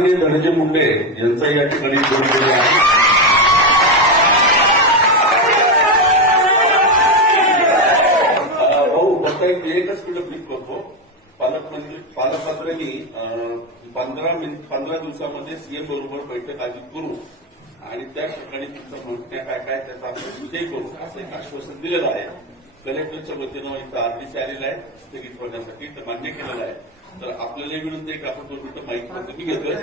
माननीय धनंजय मुंडे यांचा या ठिकाणी जोड दिला आहे. भाऊ फक्त एक एकच मिनिट क्लिक करतो पालकमंत्री पालकमंत्र्यांनी पंधरा मिनिट पंधरा दिवसामध्ये सीएम बरोबर बैठक आयोजित करू आणि त्या ठिकाणी तुमचं म्हणण्या काय काय त्याचा आपण विजय करू असं एक आश्वासन दिलेलं आहे. कलेक्टरच्या वतीनं इथं आरडीसी आलेला आहे. स्थगित करण्यासाठी मान्य केलेलं आहे. तर आपल्याला मिळून एक आपण दोन मिनिटं माहिती फक्त मी घेतोय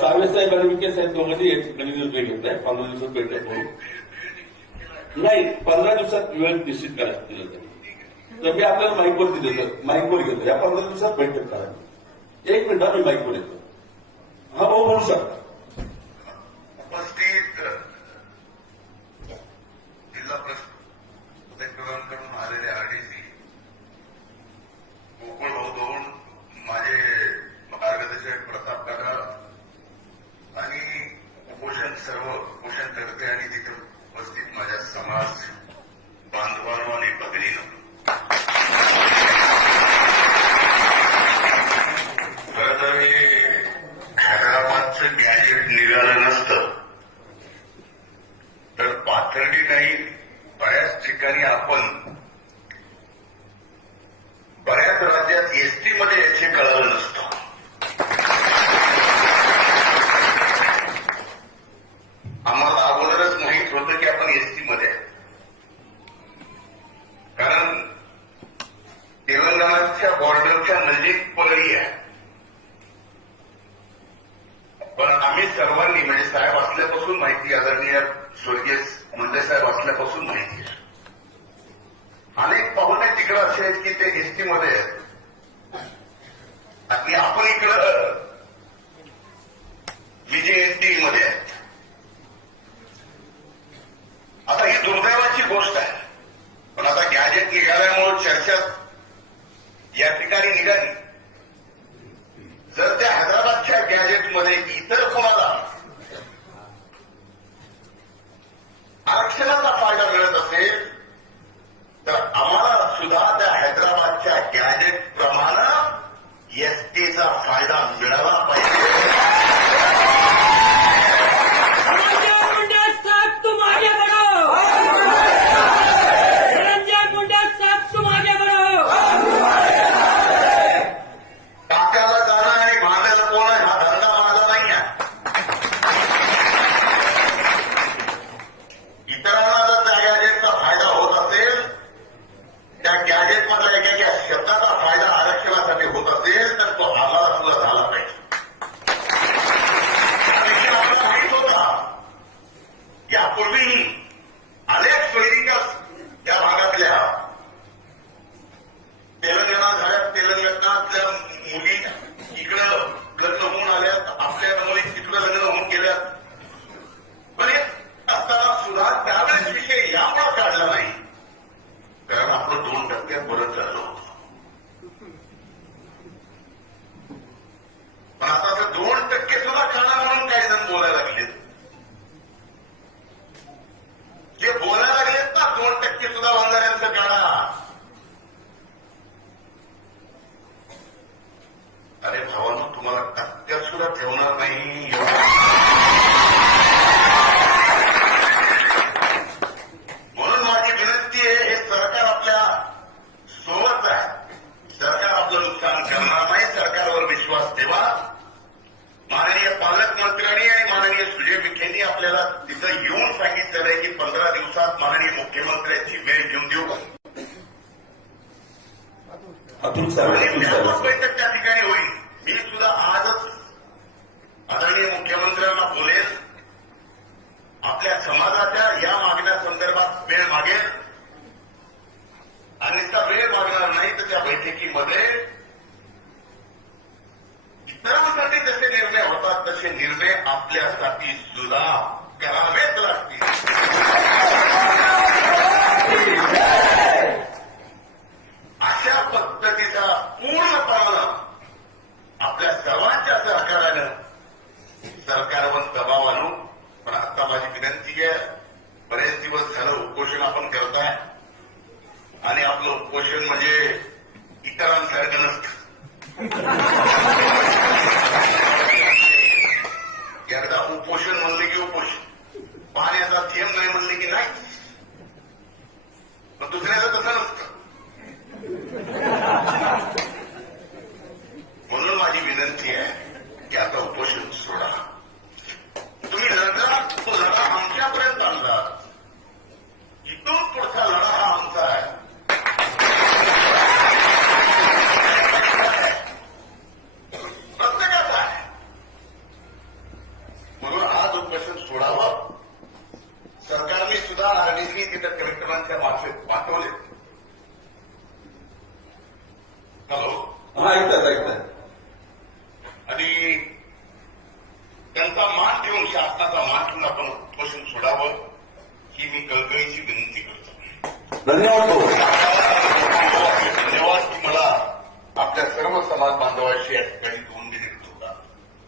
सावे साहेब आणि विके साहेब दोघांनी एक ठिकाणी निर्णय घेतलाय. पंधरा दिवसात भेटत नाही पंधरा दिवसात वेळ निश्चित करायला दिलं जाईल. तर मी आपल्याला माईकवरती देतो माईकवर घेतो या पंधरा दिवसात बैठक करायला एक मिनिट मी माईकवर येतो. हा भाऊ म्हणू शकता उपस्थित जिल्हा प्रशासनाकडून आलेले आरडीसी गोकुळ भाऊ दोन माझे मार्गदर्शक प्रताप काका आणि उपोषण सर्व उपोषण करते आणि तिथे उपस्थित माझ्या समाज बांधवांनो आणि भगिनीनो खरं तर हे हैदराबादचं गॅजेट निघालं नसतं तर पाथर्डी नाही बऱ्याच ठिकाणी आपण बऱ्याच राज्यात एसटी मध्ये याचे कळलं नसतं आम्हाला अगोदरच माहीत होतं की आपण एसटी मध्ये आहे. कारण तेलंगणाच्या बॉर्डरच्या नजीक पगडी आहे पण आम्ही सर्वांनी म्हणजे साहेब असल्यापासून माहिती आदरणीय स्वर्गीय मुंडे साहेब असल्यापासून माहिती आहे. अनेक पाहुणे तिकडे असे आहेत की ते एसटीमध्ये आहेत आणि आपण इकडं विजयमध्ये आहे potrei dire. नाही एवढं म्हणून माझी विनंती आहे हे सरकार आपल्यासोबत आहे. सरकार आपलं नुकसान करणार नाही सरकारवर विश्वास ठेवा. माननीय पालकमंत्र्यांनी आणि माननीय सुजय विखेंनी आपल्याला तिथं येऊन सांगितलेलं आहे की पंधरा दिवसात माननीय मुख्यमंत्र्यांची वेळ घेऊन देऊ अतुल बैठक त्या ठिकाणी होईल. मी सुद्धा आपल्या समाजाच्या या मागण्या संदर्भात वेळ मागेल. आणि त्या वेळ मागणार नाही तर त्या बैठकीमध्ये इतरांसाठी जसे निर्णय होतात तसे निर्णय आपल्यासाठी सुद्धा करावेच लागतील.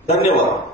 धन्यवाद